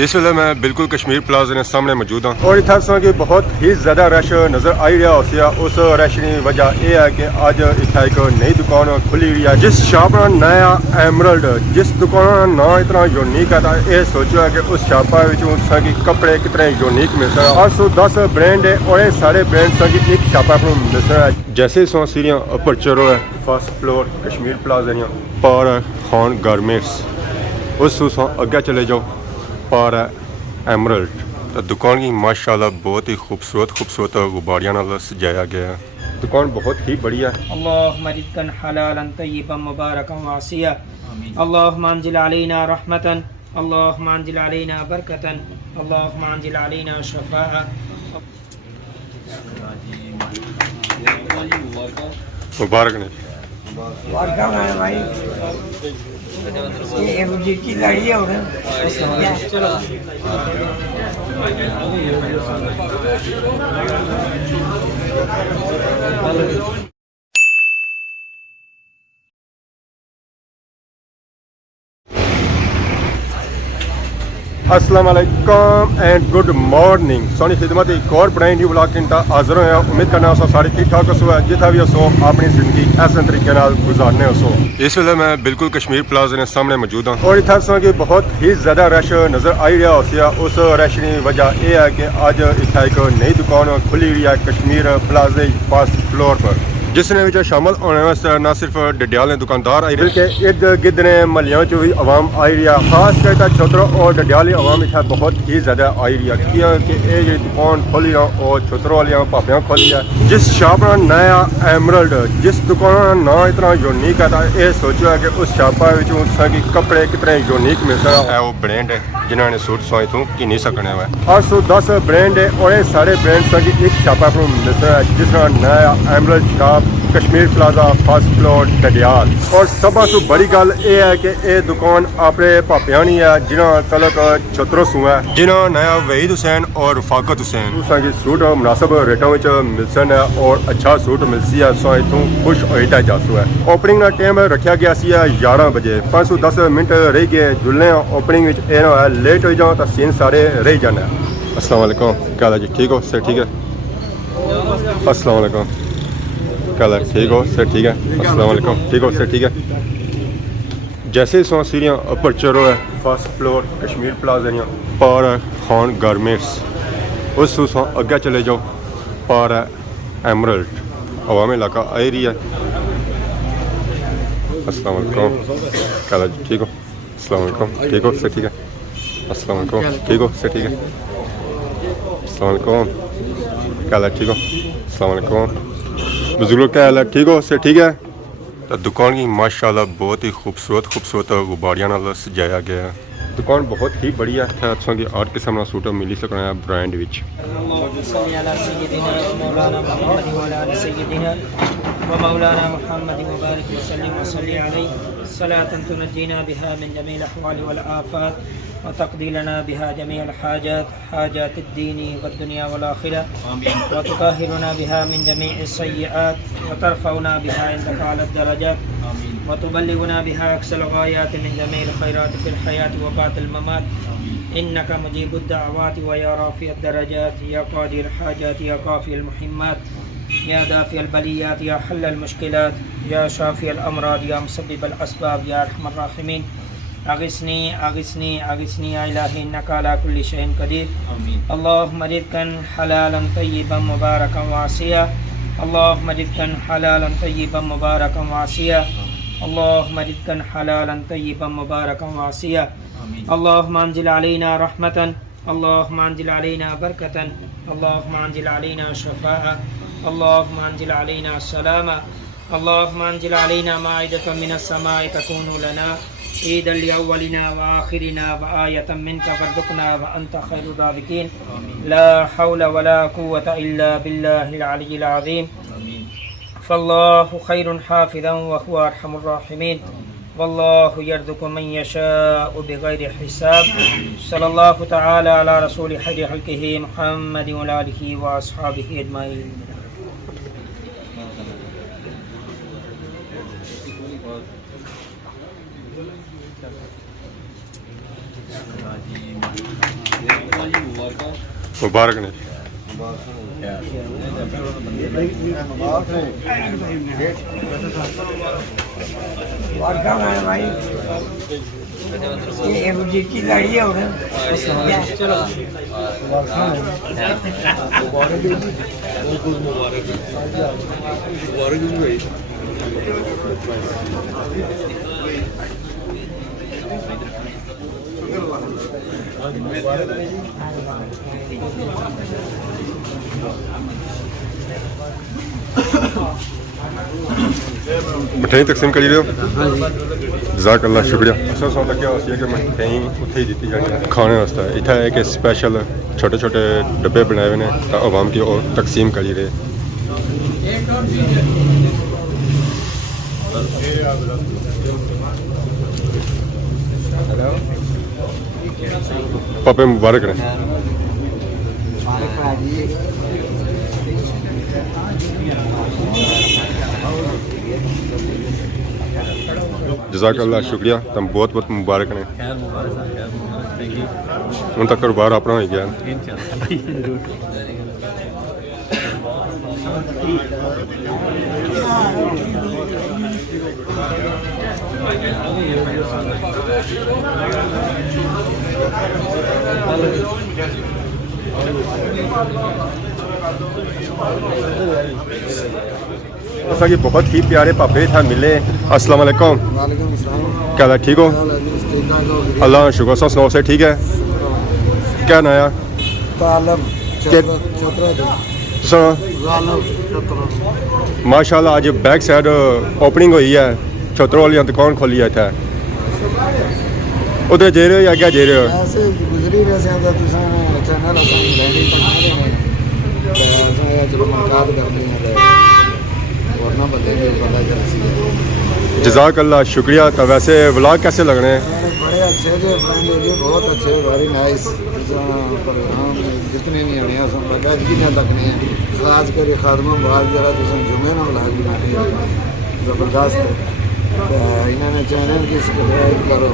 इस वेले मैं बिल्कुल कश्मीर प्लाजा ने सामने मौजूद हाँ और इतना कि बहुत ही ज़्यादा रश नज़र आई रहा हो उस रश की वजह यह है कि अज इतना एक नई दुकान खुली हुई है जिस शॉप का नया एमरल्ड जिस दुकान का नाम इतना यूनिक है। ये सोचो है कि उस शॉपा की कपड़े कितने यूनिक मिल सकते हैं। 810 ब्रांड है और ये सारे ब्रांड की एक शॉपा को मिल सकता है। जैसे सो सीरिया ऊपर चढ़ो है फर्स्ट फ्लोर कश्मीर प्लाजा पार खान गारमेंट्स उस अगे चले जाओ पार एमरल्ड। तो दुकान की माशाल्लाह बहुत ही खूबसूरत गुब्बारियां नाल सजाया गया है। दुकान बहुत ही बढ़िया है। अल्लाहुम्मा रिज़्क़न हलालन तय्यिबन मुबारकन वासिया अल्लाहुम्मा अंजिल अलैना रहमतन अल्लाहुम्मा अंजिल अलैना बरकतन अल्लाहुम्मा अंजिल अलैना शफ़ाअ। मुबारक ने भाई ये की लड़ी है चलो अस्सलाम वालेकुम एंड गुड मॉर्निंग। सोनी खिदमत एक और ब्रांड न्यू ब्लॉग किंता हाजिर होया। उम्मीद करना सारे ठीक ठाक हो जितना भी हो अपनी जिंदगी ऐसे तरीके गुजारने हो। इस वेले मैं बिल्कुल कश्मीर प्लाजा ने सामने मौजूद हाँ और इतना कि बहुत ही ज़्यादा रश नज़र आई रहा हो उस रश की वजह यह है कि अज इतना एक नई दुकान खुली हुई है कश्मीर प्लाजे फर्स्ट फ्लोर पर जिसने भी शामिल होने वास्ते न सिर्फ डडियाल दुकानदार आई बल्कि इर्द गिर्द ने महलियों चो भी आवाम आई रही है। खास करके छोतरों और डडियाली आवाम इतना बहुत ही ज़्यादा आई रही है क्योंकि ये जो दुकान खोली है और छोतरों वाली भापियाँ खोली है जिस शॉप का नया एमरल्ड जिस दुकान का नाम इतना यूनिक है। ये सोचो है कि उस शॉपा की कपड़े कितने यूनिक मिल सकते हैं। वो ब्रांड है जिन्होंने सूट सवाई तू कि नहीं सकने हुआ 810 ब्रांड है और ये सारे ब्रांड की एक शॉपा को मिल सकता है जिसका नया emerald shop Kashmir plaza first floor Dadiyal. और सब तो बड़ी गल यह है कि यह दुकान अपने भापियां नहीं है जिन्होंने तलक छोतरों सू है जिन्होंने नया वहीद हुसैन और रफाकत हुसैन की सूट मुनासिब रेटों में मिलसन है और अच्छा सूट मिलसी है। सो इतों खुश होता जासू है। ओपनिंग का टाइम रखा गया 11 बजे 510 मिनट रह गए जुलने ओपनिंग में लेट हो जाओ तो सीन सारे रह जाना। अस्सलाम वालेकुम क्या हाल है जी ठीक हो सर ठीक है। अस्सलाम वालेकुम क्या ठीक हो सर ठीक है। अस्सलाम वालेकुम ठीक हो सर ठीक है। जैसे सो सीरिया ऊपर चढ़ो है फर्स्ट फ्लोर कश्मीर प्लाजा पार खान गारमेंट्स उस अगे चले जाओ पार एमरल्ड अवामी इलाका आई रही है। अस्सलाम वालेकुम क्या हाल है ठीक हो। अस्सलाम वालेकुम ठीक हो सर ठीक है। अस्सलाम वालेकुम ठीक हो सर ठीक है। अस्सलाम वालेकुम क्या हाल है ठीक हो। अस्सलाम वालेकुम बुजुर्ग क्या हाल है ठीक हो सर ठीक है। तो दुकान की माशाल्लाह बहुत ही खूबसूरत गुब्बारियां नाल सजाया गया है। दुकान बहुत ही बढ़िया है। अच्छा कि हर किस्म का सूट मिल सकना है ब्रांड विच। व तक़दी लना बिहा जमीअल हाजात द्दीनी वद्दुनिया वल आखिरह व तुताहिरुना बिहा मिन जमीअ सय्यिआत व तरफ़उना बिहा इंदका अला दरजात व तुबल्लिगुना बिहा अक़सल गायात मिन जमीअल खैरात फ़िल हयात व बादिल ममात इन्नका मुजीबुद दअवात व या राफ़िअद दरजात या क़ादिल हाजात या काफ़िल मुहिम्मात या दाफ़िअल बलियात या हल्लल मुश्किलात या शाफ़िअल अमराद या मुसब्बिबल अस्बाब या अरहमर राहिमीन अगिस्नी अगिस्नी अगिस्नी या इलाही इन्नका अला कुल्ली शैइन कदीर। अल्लाहुम्मा रिज़्क़न हलालन तय्यिबन मुबारकन वासिया अल्लाहुम्मा रिज़्क़न हलालन तय्यिबन मुबारकन वासिया अल्लाहुम्मा रिज़्क़न हलालन तय्यिबन मुबारकन वासिया अल्लाहुम्मा अंजिल अलैना रहमतन अल्लाहुम्मा अंजिल अलैना बरकतन अल्लाहुम्मा अंजिल अलैना शफ़ाअ अल्लाहुम्मा अंजिल अलैना सलामा अल्लाहुम्मा अंजिल अलैना माइदतम मिनस समाई तकूनु लना ईदल लिअव्वलिना व आखिरिना व आयतम मिनका वरज़ुक़ना व अंत खैरुर राज़िक़ीन ला हौला वला कुव्वता इल्ला बिल्लाहिल अलिय्यिल अज़ीम फल्लाहु खैरुन हाफ़िज़न व हुवा अरहमुर राहिमीन वल्लाहु यर्ज़ुक़ु मन यशाअु बिग़ैरि हिसाब। सल्लल्लाहु तआला अला रसूलि खैरि खल्क़िही मुहम्मदिन व आलिहि व अस्हाबिही अजमाइन। मुबारक ने वेलकम है भाई ये एक जी की गाड़ी है उधर चलो मिठाई तकसीम करी रहे हो जज़ाकल्लाह शुक्रिया असल सौ तक क्या होती है कि मिठाई उत्थे ही दी जानी खाने वास्ते इतना है कि स्पेशल छोटे छोटे डब्बे बनाए हुए हैं तो आवाम की और तकसीम करी रहे पापे मुबारक ने जज़ाकल्लाह शुक्रिया तुम बहुत बहुत मुबारक ने हूँ तक कारोबार अपना हो गया जैसा कि बहुत ही प्यारे पापे था मिले अस्सलाम वालेकुम क्या हाल है ठीक हो अल्लाह का शुक्र सुनाओ से ठीक है क्या नया माशाल्लाह आज बैक साइड ओपनिंग हुई है छतरों वाली दुकान खोली है इतना उधर जे रहे हो या क्या जे रहे हो ऐसे गुजरी रहे से तो चैनल चलो मुलाकात करनी है वरना बंदे पता चल जज़ाकल्लाह शुक्रिया तो वैसे व्लॉग कैसे लग रहे हैं बड़े अच्छे जो फ्रेंड है जी बहुत अच्छे वेरी नाइस प्रोग्राम जितने भी होने सब लगा जिन्हें तकने खास कर खादमा बाहर जरा तो जुमे ना व्लॉग बनाने ज़बरदस्त इन्होंने चैनल की सब्सक्राइब करो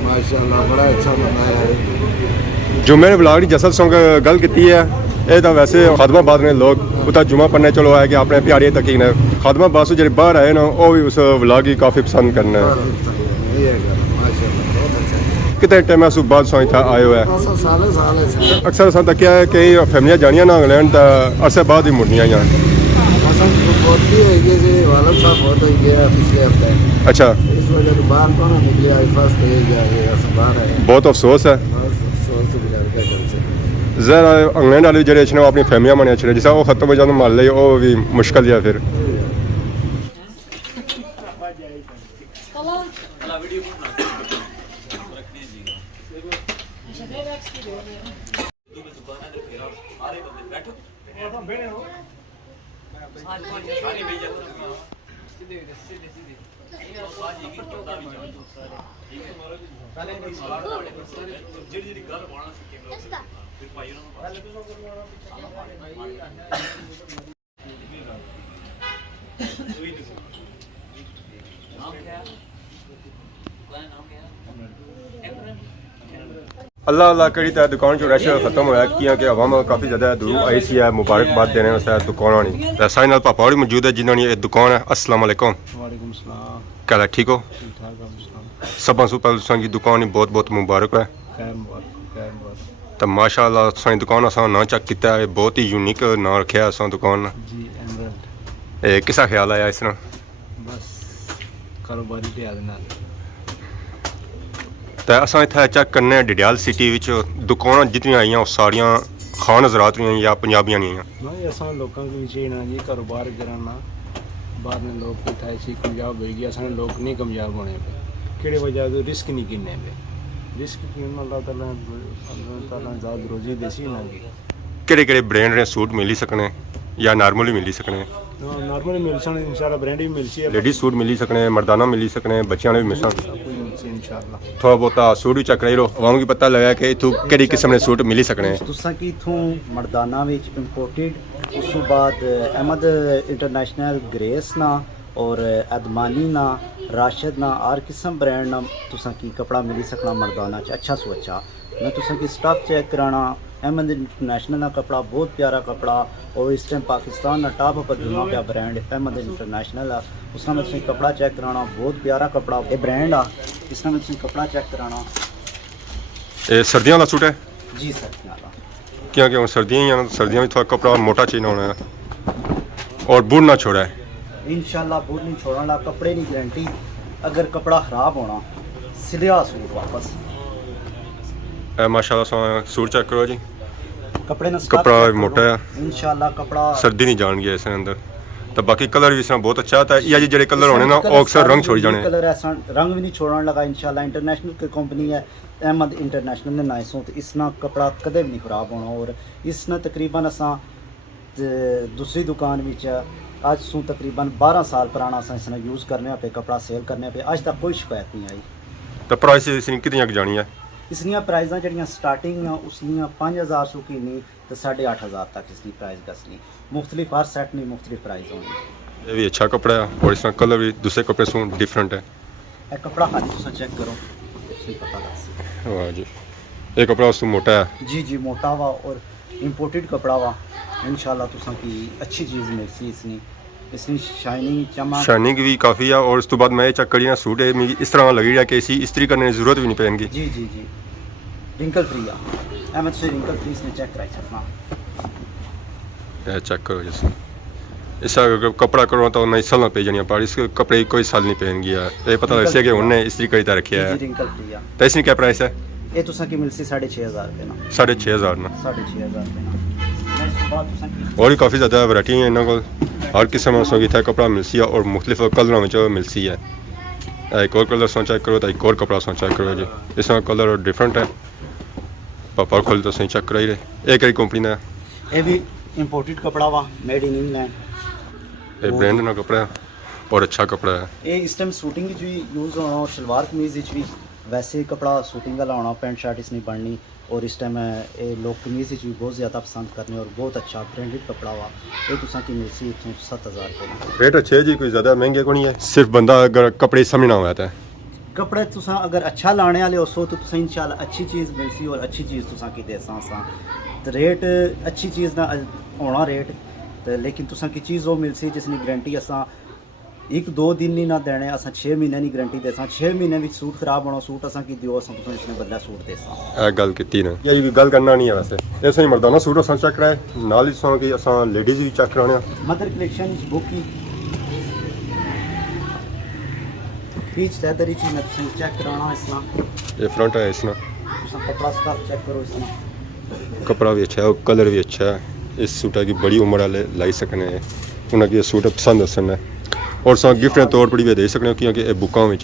माशाल्लाह बड़ा अच्छा बनाया है जुम्मे ने व्लॉग की जसल सॉन्ग गल की है ये तो वैसे खादमाबाद ने लोग उतना जुमा पढ़ने चलो आए कि अपने प्यारे तक ने खादमाबाद से जो बाहर आए ना वो भी उस व्लॉग ही काफ़ी पसंद करना है कितने टाइम बाद सोच था आए हुआ है अक्सर असा तक क्या है कई फैमिलियां जानिया ना इंग्लैंड तो अरसे बाद ही मुड़निया यहाँ अच्छा बहुत अफसोस है जरा इंग्लैंड वाली जनरेशन अपनी फैमिलियां मनिया छड़े जिस वो खत्म हो जाए मान ली वो भी मुश्किल है फिर अल्लाह अल्लाह करी तो दुकान जो रश खत्म होया कि अवाम काफ़ी ज़्यादा दूर आई सी है मुबारकबाद देने वास्ते दुकान आनी साइन नाल पापा होरी मौजूद है जिन्होंने ये दुकान है अस्सलाम वालेकुम वालेकुम सलाम क्या हाल ठीक हो ठीक ठाक आप सुनाओ सब सू पहले की दुकान ही बहुत बहुत मुबारक है खैर मुबारक तो माशाअल्लाह सारी दुकान असा ना चेक किया है बहुत ही यूनिक ना रखे असा दुकान जी एमरल्ड किसा ख्याल आया इस तरह बस कारोबारी लिहाज नाल तो असा इतना चेक करने डिडियाल सिटी दुकान जितनी आई सारिया खान हजरात नहीं या पंजाबियां नहीं आई भाई असा लोगों के विषय ना जी कारोबार कराना बाहर ने लोग कोई ऐसी कामयाब हो गया असा लोग नहीं कामयाब होने पे किहड़ी वजह तो रिस्क नहीं गिनने पे रिस्क गिनना अल्लाह ताला ज़ात रोजी देसी ना जी केड़े ब्रांड ने सूट मिल ही सकने या नॉर्मल ही मिल ही सकने नॉर्मल मिल सकने इंशाल्लाह ब्रांड भी मिल सी लेडीज सूट मिल ही सकने मर्दाना मिल ही सकने बच्चों ने भी मिल सकने इंशाल्लाह थोड़ा बहुत सूट भी चेक करो अवाम की पता लगा कि इतों केड़ी किस्म के सूट मिल ही सकने तुसा कि इथों मर्दाना विच इंपोर्टेड उस तो बाद अहमद इंटरनेशनल ग्रेस ना और अदमानी ना राशिद ना हर किस्म ब्रांड ना तुसा की कपड़ा मिली सकना मर्दाना च अच्छा सो अच्छा मैं तुसा की स्टफ चेक कराना अहमद इंटरनेशनल का कपड़ा बहुत प्यारा कपड़ा और इस टाइम पाकिस्तान का टॉप पर जुना पे ब्रांड अहमद इंटरनेशनल आ उसका मैं तुम कपड़ा चेक कराना बहुत प्यारा कपड़ा ये ब्रांड आ इसका मैं तुम कपड़ा चेक कराना ਇਹ ਸਰਦੀਆਂ ਦਾ ਸੂਟ ਹੈ जी सर वाला क्योंकि ਹੁਣ ਸਰਦੀਆਂ ਹੀ ਆ ਸਰਦੀਆਂ ਵਿੱਚ ਥੋੜਾ ਕਪੜਾ ਮੋਟਾ ਚਾਹੀਦਾ ਹੋਣਾ ਹੈ और बुर ना छोड़ा है इंशाल्लाह बूट नहीं छोड़ने ला कपड़े की गारंटी अगर कपड़ा खराब होना सिलिया सूट वापस ਇਹ ਮਾਸ਼ਾਅੱਲਾ ਸੋਹਣਾ ਸੂਟ ਚੈੱਕ ਕਰੋ ਜੀ कपड़े ने कपड़ा मोटा है इंशाल्लाह कपड़ा सर्दी नहीं जान गया इसके अंदर तो बाकी कलर भी इसमें बहुत अच्छा आता है ये जेडे कलर होने ना वो अक्सर रंग छोड़ जाने कलर ऐसा रंग भी नहीं छोड़ने लगा इंशाल्लाह इंटरनेशनल की कंपनी है अहमद इंटरनेशनल ने नाइसों तो इसना कपड़ा कदे भी नहीं खराब होना और इसने तकरीबन असा दूसरी दुकान में आज सू तकरीबन 12 साल पुराना असा इसने यूज़ करने पे कपड़ा सेल करने पे आज तक कोई शिकायत नहीं आई तो प्राइस इसकी कितनी जानी है इसलिए प्राइज़ा जड़ियाँ स्टार्टिंग उसलिए 5000 सौ की नहीं तो 8500 तक इसकी प्राइस कसनी मुख्तलिफ हर सेट नहीं मुख्तलिफ प्राइस होनी ये भी अच्छा कपड़ा है और इसका कलर भी दूसरे कपड़े से डिफरेंट है ये कपड़ा खाली तुम चेक करो इसलिए पता लग वाह जी ये कपड़ा उससे मोटा है जी जी मोटा वा और इम्पोर्टेड कपड़ा वा इंशाल्लाह तुसा की अच्छी चीज़ मिलसी इसनी शाइनिंग चमक शाइनिंग भी काफ़ी है और उस तो बाद मैं चेक करी ना सूट है मुझे इस तरह लगी है कि इसी इस्त्री करने की जरूरत भी नहीं पड़ेगी जी जी जी रिंकल फ्री आ अहमद से रिंकल फ्री इसने चेक कराई सकना ये चेक करो जैसे इसका अगर कपड़ा करो तो नहीं साल पे जानी पर इसके कपड़े की कोई साल नहीं पहन गया ये पता लग कि उन्हें इस्त्री करी रखी है रिंकल फ्री आ तो इसकी क्या प्राइस है ये तुसा की मिलसी 6500 रुपये ना 6500 ना 6500 रुपये ना नेक्स्ट बात तुसा की और भी काफ़ी ज़्यादा वैरायटी है इन्होंने को हर किस्म सो की कपड़ा मिलसी है और मुख्तलिफ कलरों में मिलसी है एक और कलर सो चेक करो तो एक और कपड़ा सो चेक करो जी इसमें कलर डिफरेंट है पापा खोल तो सही चेक कराई रहे एक कंपनी ने ये भी इम्पोर्टेड कपड़ा वा मेड इन इंग्लैंड ये ब्रांड ना कपड़ा है और अच्छा कपड़ा है ये इस टाइम शूटिंग भी यूज़ होना और शलवार कमीज़ भी वैसे कपड़ा शूटिंग वाला होना पैंट शर्ट इसनी बननी और इस टाइम ये लोग कमीज़ भी बहुत ज़्यादा पसंद करने और बहुत अच्छा ब्रांडेड कपड़ा हुआ ये तुसा की मिलसी इतने 7000 रुपये रेट अच्छे है जी कोई ज़्यादा महंगे को नहीं है सिर्फ बंदा अगर कपड़े समझना हुआ है कपड़े तुसा अगर अच्छा लाने वाले हो तो तुसा इंशाल्लाह अच्छी चीज़ मिलसी और अच्छी चीज़ तुसा की देसा तो रेट अच्छी चीज़ ना होना रेट तो लेकिन तुसा की चीज़ वो मिलसी जिसकी गारंटी असा 1-2 दिन नहीं ना देने असा 6 महीने की गारंटी देसा 6 महीने में सूट खराब होना सूट असा की दियो असा तुसा इसने बदला सूट देसा गल की ना ये भी गल करना नहीं है वैसे ऐसे ही मर्दाना सूट असा चेक कराए नाल ही सो कि असा लेडीज भी चेक कराने मदर कलेक्शन बुक की पीच लेदर चीज में तुम चेक कराना इसना ये फ्रंट है इसना तुम कपड़ा स्टफ चेक करो इसना कपड़ा भी अच्छा है और कलर भी अच्छा है इस सूट की बड़ी उम्र वाले लाई सकने उन्हें ये सूट पसंद दसन है और सो गिफ्ट के तौर पर भी दे सकने क्योंकि ये बुकों में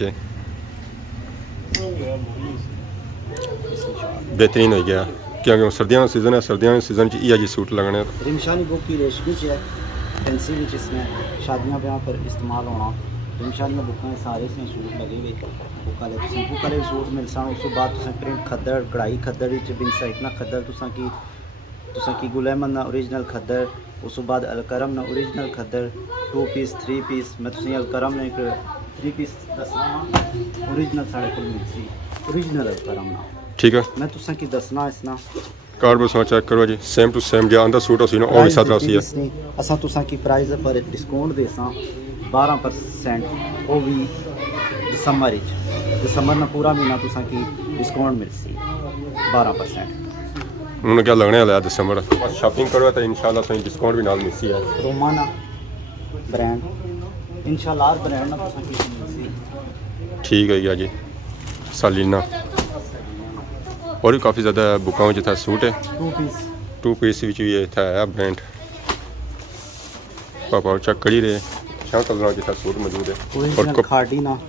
बेहतरीन हो गया क्योंकि सर्दियों का सीजन है सर्दियों के सीजन ये जी सूट लगने रिमशानी बुक की रेशमी है फैंसी भी जिसमें शादियाँ ब्याह पर इस्तेमाल होना रिमशानी बुकें सारे इसमें सूट लगे हुए बुक वाले सूट मिल सन उस बाद प्रिंट खद्दड़ कढ़ाई खद्दड़ बिन साइड ना खद्दड़ तुसा की गुल अहमद ना ओरिजिनल खद्दड़ उस बाद अलकरम ना ओरिजिनल खद्दड़ 2 पीस 3 पीस मैं तुम अलकरम ने 3 पीस दसना ओरिजिनल साढ़े को मिलसी ओरिजिनल अलकरम ना ठीक है मैं तुसा की दसना इसना कार्ड बस चेक करो जी सेम टू सेम जो अंदर सूट होसी ना वो भी साथ होसी है असा तुसा की प्राइस पर डिस्काउंट देसा 12% वो भी दिसंबर में पूरा महीना तुसा की डिस्काउंट मिलसी 12% उन्होंने क्या लगने वाला है दिसंबर बस शॉपिंग करो तो इंशाल्लाह सही डिस्काउंट भी नाल मिलसी है रोमाना ब्रांड इंशाल्लाह ब्रांड ना तुसा की मिलसी ठीक है गया जी सालीना और भी काफ़ी ज़्यादा बुकों में जितना सूट है 2 पीस भी ये था है ब्रांड पापा चेक करी रहे छह कलर जितना सूट मौजूद है और खाड़ी ना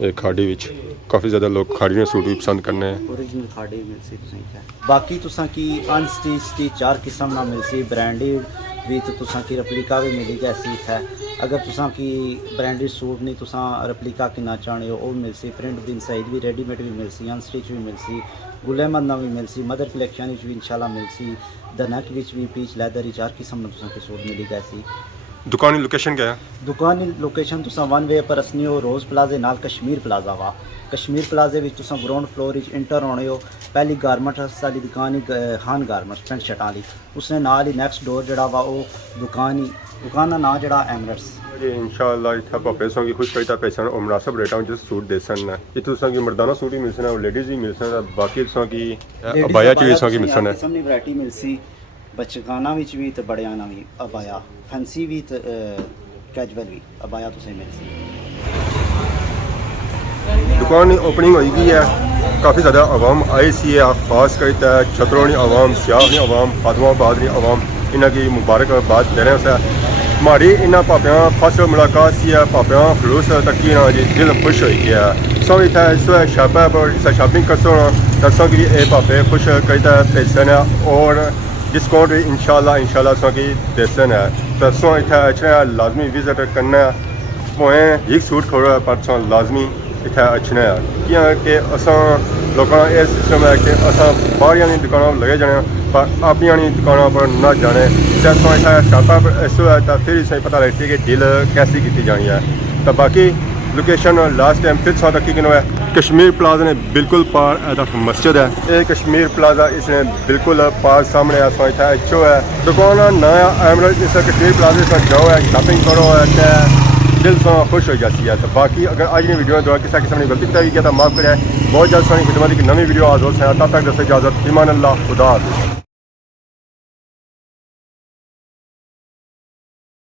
ये खाड़ी विच काफ़ी ज़्यादा लोग खाड़ी ने सूट भी पसंद करने हैं ओरिजिनल खाड़ी मिलसी तुसें क्या बाकी तुसा की अनस्टिच 4 किस्म ना मिलसी ब्रांडेड भी तो तुसा की रेप्लिका भी मिलेगी ऐसी है अगर तुसा की ब्रांडेड सूट नहीं तुसा रेप्लिका की ना चाहने हो वो मिलसी प्रिंट भी साइड भी रेडीमेड भी मिलसी अनस्टिच भी मिलसी गुल अहमद ना भी मिलसी मदर कलेक्शन भी इंशाल्लाह मिलसी द नेक भी पीच लैदर 4 किस्म ना तुसा की सूट मिलेगी ऐसी दुकान की लोकेशन क्या है? दुकान की लोकेशन तुसां वन वे पर असनी हो रोज़ प्लाजे नाल कश्मीर प्लाजा वा। कश्मीर प्लाजे विच तुसां ग्राउंड फ्लोर विच इंटर होने हो, पहली गारमेंट्स वाली दुकान ही खान गारमेंट्स पेंट शर्टां वाली, उसने नाल ही नैक्सट डोर जड़ा वा वो दुकान का नाम जड़ा एमरेट्स। जी इंशाल्लाह इत्थे आप पैसों की खुश करता पैसा और मुनासिब रेटा जिस सूट दे सन इत्थे तुसां की मर्दाना सूट ही मिल सन और लेडीज ही मिल सन, बाकी तुसां की अबाया च भी तुसां की मिल सन है। किस्म दी वैरायटी मिलसी, बचकाना विच भी ते बड़ियाना भी अबाया, फैंसी भी ते कैजुअल भी अबाया तुसें मिलसी। दुकान ओपनिंग हो गई है, काफ़ी ज़्यादा आवाम आई सी है, खास करता है छतरों आवाम, सियाह आवाम, खादमाबाद आवाम, इन्हों की मुबारकबाद दे रहे हैं। हमारी इन्होंने पापियां फर्स्ट मुलाकात सी है, पापियां खलूस तकी ना जी दिल खुश हो गया। सो इतना इस शॉप पर शॉपिंग करसो दसों कि ये पापे खुश करता पैसन है और डिस्काउंट भी इंशाल्लाह सो की देसन है। तो सो इतना अच्छा लाजमी विजिट करना भावें एक सूट खोड़ो पर सो लाजमी इतना अच्छा है कि असा लोगों का यह सिस्टम है कि असा बाहर दुकानों पर लगे जाने पर अपनी दुकानों पर ना जाने। जब तो इतना शॉपा पर ऐसा है तो फिर सही पता लगती है कि डील कैसी की जानी है। तो बाकी लोकेशन लास्ट टाइम फिर सौ तक की है कश्मीर प्लाजा ने बिल्कुल पार मस्जिद है, ये कश्मीर प्लाजा इसने बिल्कुल पार सामने है। इतना अच्छो है दुकान नया एमरेट्स इस कश्मीर प्लाजा पर जाओ है, शॉपिंग करो है, दिल से खुश हो जाती है। तो बाकी अगर आज की वीडियो दौरान किसी किस्म की गलती बताई गया तो माफ़ करें। बहुत जल्द सारी खिदमत की नवी वीडियो हाजिर है, तब तक दस इजाज़त, ईमान अल्लाह, खुदा हाफ़िज़।